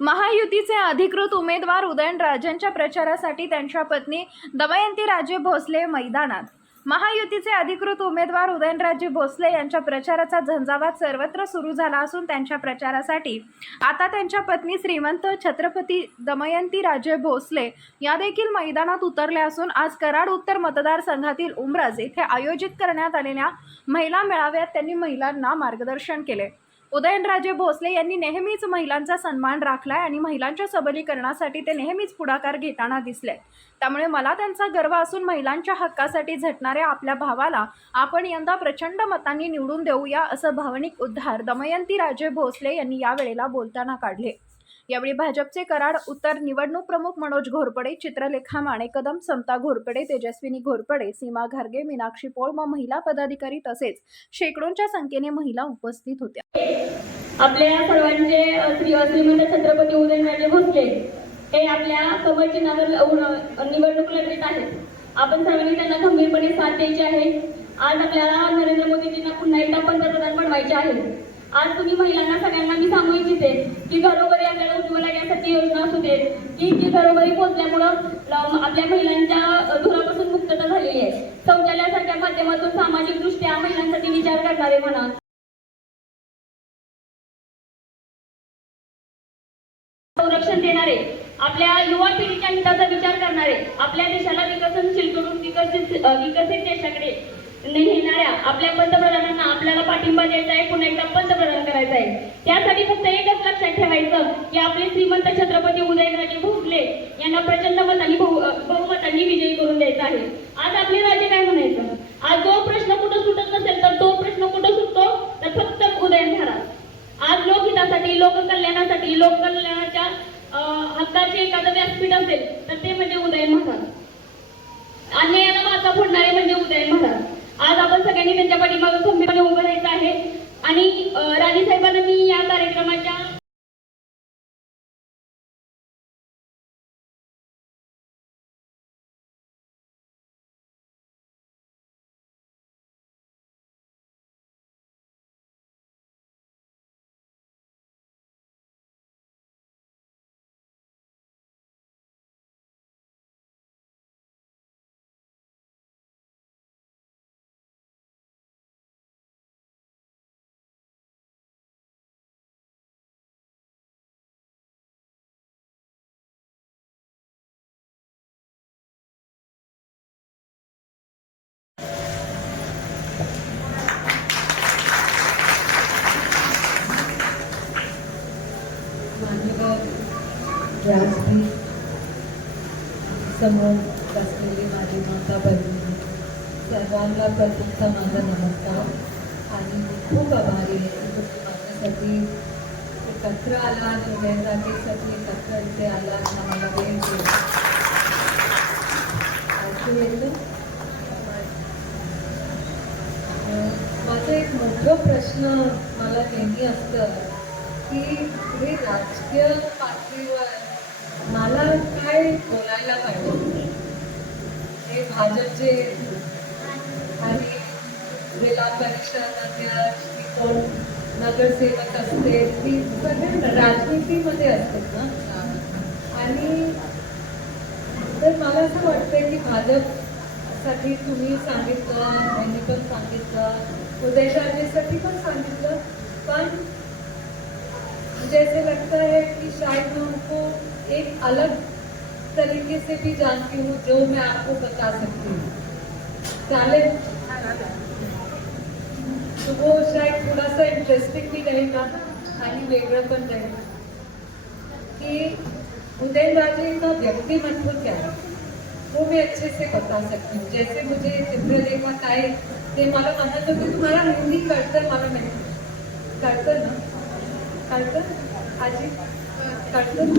महायुतीचे अधिकृत उमेदवार उदयनराजेंच्या प्रचारासाठी त्यांच्या पत्नी दमयंती राजे भोसले मैदानात. महायुतीचे अधिकृत उमेदवार उदयनराजे भोसले यांच्या प्रचाराचा झंझावात सर्वत्र सुरू झाला असून त्यांच्या प्रचारासाठी आता त्यांच्या पत्नी श्रीमंत छत्रपती दमयंती राजे भोसले या देखील मैदानात उतरल्या असून आज कराड उत्तर मतदारसंघातील उमरज येथे आयोजित करण्यात आलेल्या महिला मेळाव्यात त्यांनी महिलांना मार्गदर्शन केले. उदयनराजे भोसले यांनी नेहमीच महिलांचा सन्मान राखलाय आणि महिलांच्या सबलीकरणासाठी ते नेहमीच पुढाकार घेताना दिसले त्यामुळे मला त्यांचा गर्व असून महिलांच्या हक्कासाठी झटणाऱ्या आपल्या भावाला आपण यंदा प्रचंड मतांनी निवडून देऊया असं भावनिक उद्धार दमयंती राजे भोसले यांनी यावेळेला बोलताना काढले. यावेळी भाजपचे कराड उत्तर निवडणूक प्रमुख मनोज घोरपडे चित्रलेखा माणेकदम समता घोरपडे तेजस्विनी घोरपडे सीमा घारगे मीनाक्षी पोळ व महिला पदाधिकारी तसेच शेकडोंच्या संख्येने महिला उपस्थित होत्या. आपल्या सर्वांचे श्री श्रीमंत छत्रपती उदयनराजे भोसले हे आपल्या कमळ चिन्हावर निवडणूक लढवीत आहेत. आपण सर्वांनी त्यांना गंभीरपणे साथ द्यायची आहे. आज आपल्याला नरेंद्र मोदीजींना पुन्हा एकदा पंतप्रधान बनवायचे आहे. आज तुम्ही महिलांना सगळ्यांना मी सांगू इच्छिते की घरोघरी आपल्याला उज्ज्वला योजना असू दे. की जी घरोघरी पोहोचल्यामुळं आपल्या महिलांच्या धुरापासून मुक्तता झालेली आहे. शौचालयासारख्या माध्यमातून सामाजिक दृष्ट्या महिलांसाठी विचार करणारे म्हणा. संरक्षण देणारे आपल्या युवा पिढीच्या हिताचा विचार करणारे आपल्या देशाला विकसनशील करून विकसित विकसित देशाकडे नेणाऱ्या आपल्या पंतप्रधानांना आपल्याला पाठिंबा द्यायचा आहे पुन्हा एकदा पंतप्रधान करायचा आहे. त्यासाठी फक्त एकच लक्षात ठेवायचं की आपले श्रीमंत छत्रपती उदयनराजे भोसले यांना प्रचंड मतांनी बहु बहुमतांनी विजयी करून द्यायचा आहे. आज आपले राजे काय म्हणायचं आज जो प्रश्न कुठं सुटत नसेल तर तो प्रश्न कुठं सुटतो तर फक्त उदयन महाराज आज लोकहितासाठी लोककल्याणासाठी लोककल्याणाच्या अं, हक्काचे एखादं व्यासपीठ असेल तर ते म्हणजे उदयन महाराज अन्यायाला वाचा फोडणारे म्हणजे उदयन महाराज आज आपण सगळ्यांनी त्यांच्या पाठीमागे खंबीरपणे उभं राहायचं आहे आणि राणी साहेबांना मी या कार्यक्रमाच्या व्यासपीठ समोर असलेली माझी माता बहिणी. सर्वांना प्रथमचा माझा नमस्कार. आणि मी खूप आभारी आहे की तुम्ही माझ्यासाठी एकत्र आला आणि उदयनराजेसाठी एकत्र इथे आला आणि वेळ दिला. ऐकू येतं? माझं एक मोठं प्रश्न मला नेहमी असतं की हे राजकीय पातळीवर मला काय बोलायला पाहिजे? हे भाजपचे आणि जिल्हा परिषद अध्यक्ष की कोण नगरसेवक असते ती सगळे राजनीतीमध्ये असतात ना. आणि तर मला असं वाटतं की भाजपसाठी तुम्ही सांगितलं त्यांनी पण सांगितलं उदयशाजीसाठी पण सांगितलं पण म्हणजे मुझे ऐसे लगता है कि शायद उनको एक अलग तरीके से भी जानती हूँ, जो मैं आपको बता सकती हूँ। चालेल तो वो शायद थोड़ा सा इंटरेस्टिंग भी रहेगा वेगळं पण रहेगा। कि उदयनराजे का व्यक्तिमत्व क्या है, वो मैं अच्छे से बता सकती हूँ। जैसे मुझे चित्रलेखा काय ते मला म्हणत होते तुम्हाला हिंदी कळतं मला माहिती कळतं ना? कळतं आजी कळतं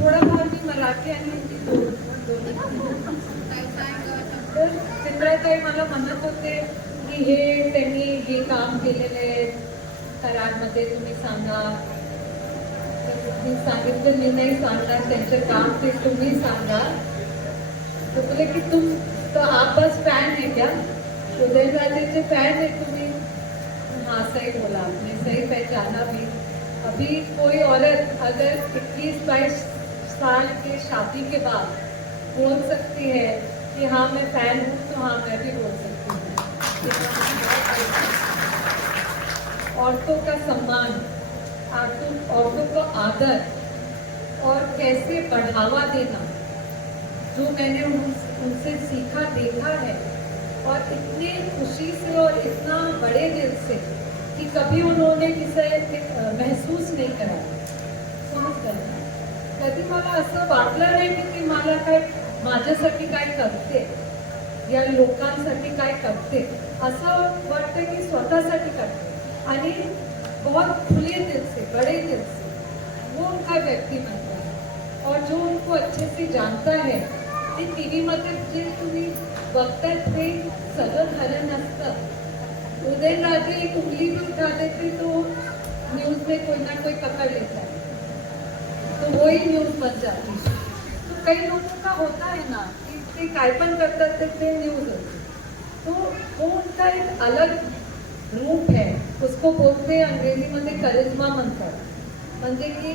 थोडंफार मी मराठी आणि हिंदी तर चित्राताई मला म्हणत होते की हे त्यांनी हे काम केलेलं आहे कराडमध्ये तुम्ही सांगा तर मी सांगितलं मी नाही सांगणार, त्यांचं काम ते तुम्ही सांगा तो बोले कि तुम तो आप बस फ़ैन है क्या? उदयनराजे के फ़ैन है तुम्हें? हाँ सही बोला आपने, सही पहचाना भी. अभी कोई औरत अगर 21 बाईस साल के शादी के बाद बोल सकती है कि हाँ मैं फ़ैन हूँ तो हाँ मैं भी बोल सकती हूँ। औरतों का सम्मान औरतों को आदर और कैसे बढ़ावा देना जो मैंने उन, उनसे सीखा देखा है। और इतनी खुशी से और इतना बड़े दिल से कि कभी उन्होंने किसे महसूस नहीं करा। समजलं ना? कधी मला असं वाटलं नाही की ती मला काय माझ्यासाठी काय करते? या लोकांसाठी काय करते? असं वाटतं की स्वतःसाठी करते. आणि बहुत खुले दिल से बड़े दिल से वो उनका व्यक्तिमत्व है. और जो उनको अच्छे से जानता है ते टी व्हीमध्ये जे तुम्ही बघतायत ते सगळं झालं नसतं. उदयनराजे एक उंगली भी उठा देते तो न्यूज में कोई ना कोई पकड़ लेता है तो वही न्यूज बन जाती. है तो कई लोगों का होता है ना कि ते काय पण करतात तर ते न्यूज होती. तो वो उनका एक अलग रूप है. उसको बोलते हैं अंग्रेजीमध्ये करिश्मा मंत्र म्हणजे की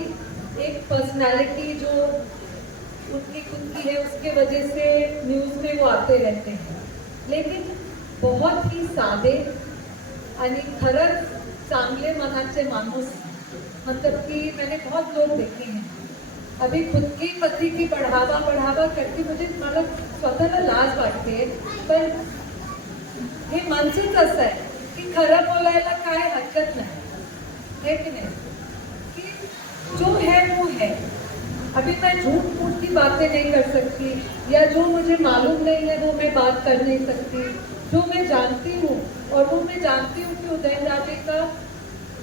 एक पर्सनालिटी जो उनकी खुद की है उसके वजह से न्यूज में वो आते रहते हैं. लेकिन बहुत ही साधे आणि खरंच चांगले मनाचे माणूस मतलब कि मैंने बहुत लोग देखे हैं। अभी खुद की पति की बढ़ावा बढ़ावा करके मुझे मला स्वतःला लाज वाटते पण हे माणसंच असं आहे की खरं बोलायला काय हरकत नाही है। की नाही? कि जो है, वो है। अभी मैं झूठ फूट की बातें नहीं कर सकती, या जो मुझे मालूम नहीं है, वो मैं बात कर नहीं सकती। जो मैं जानती हूँ, और वो मैं जानती हूँ कि उदयन राजे का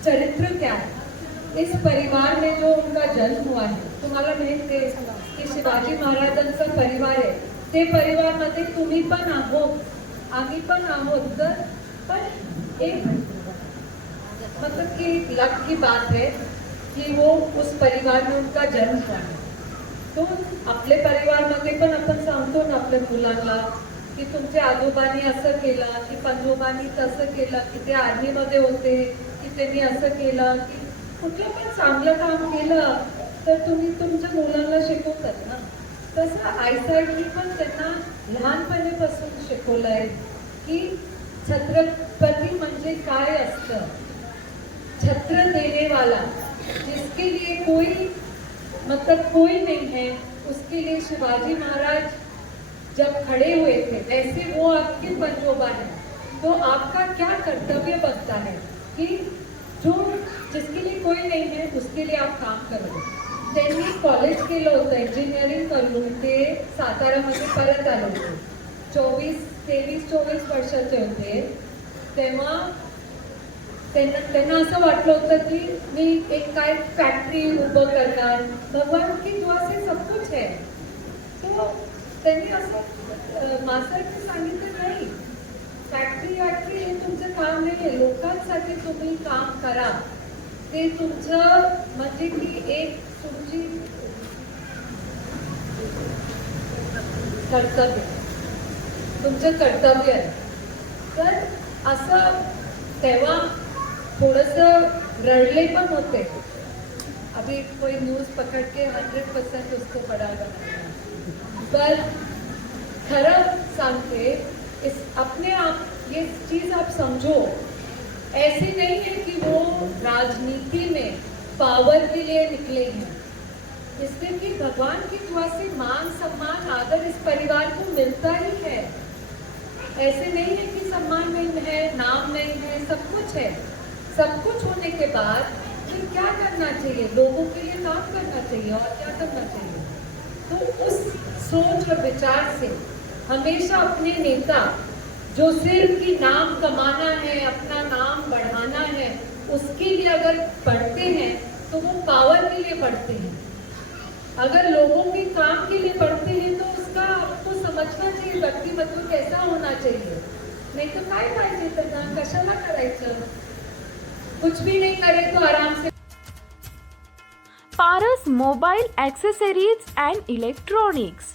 चरित्र क्या है। इस परिवार में जो उनका जन्म हुआ है तुम्हाला माहिती की शिवाजी महाराजांचा परिवार आहे ते परिवारमध्ये तुम्ही पण आहोत आम्ही पण आहोत तर पण एक मतलब कि लक की बात है कि वो उस परिवार में उनका जन्म हुआ है। तो आपले परिवारमध्ये पण आपण सांगतो ना आपल्या मुलांना की तुमच्या आजोबांनी असं केलं की पंजोबांनी तसं केलं की ते आर्मीमध्ये होते की त्यांनी असं केलं की कुठलं पण चांगलं काम केलं तर तुम्ही तुमच्या मुलांना शिकवतात ना. तसं आईसाहेबनी पण त्यांना लहानपणीपासून शिकवलंय की छत्रपती म्हणजे काय असतं. छत्र देने वाला जिसके लिए कोई मतलब कोई नहीं है उसके लिए शिवाजी महाराज जब खड़े हुए थे वैसे वो आपके पंजोबा है। तो आपका क्या कर्तव्य बनता है कि जो जिसके लिए कोई नहीं है उसके लिए आप काम करो। त्यांनी कॉलेज केलं होतं इंजिनिअरिंग करून ते सातारामध्ये परत आले होते। चोवीस तेवीस चोवीस वर्षाचे होते। तेव्हा त्यांना त्यांना असं वाटलं होतं की मी एक काय फॅक्टरी उभं करणार? भगवान की दुआ से सब कुछ है। तो त्यांनी असं मास्टरने सांगितलं नाही फॅक्टरी वॅक्टरी हे तुमचं काम नाही आहे लोकांसाठी तुम्ही काम करा. ते तुमचं म्हणजे की एक तुमची कर्तव्य. तुमचं कर्तव्य आहे. तर असं तेव्हा थोडस रडले पण होते. अभी कोई न्यूज पकड़ के हंड्रेड परसेंट उसको पढ़ा पर खरं सांगते इस अपने आप, ये चीज़ आप समझो। ऐसी नहीं है कि वो राजनीति में पावर के लिए निकले हैं। इसलिए कि भगवान की दुआ से मान सम्मान, आदर इस परिवार को मिलता ही है। ऐसे नहीं है कि सम्मान नहीं है, नाम नहीं है, सब कुछ है। सब कुछ होने के बाद फिर क्या करना चाहिए? लोगों के लिए काम करना चाहिए और क्या करना चाहिए? तो उस सोच और विचार से हमेशा अपने नेता, जो सिर्फ़ की नाम कमाना है, अपना नाम बढ़ाना है, उसके लिए अगर पढ़ते हैं तो वो पावर के लिए पढ़ते हैं। अगर लोगों के काम के लिए पढ़ते हैं तो उसका आपको समझना चाहिए, व्यक्तिमत्व कैसा होना चाहिए। नाही तर काय पाहिजे त्यांना कशाला करायचं? कुछ भी नहीं करे तो आराम से Paras mobile accessories and electronics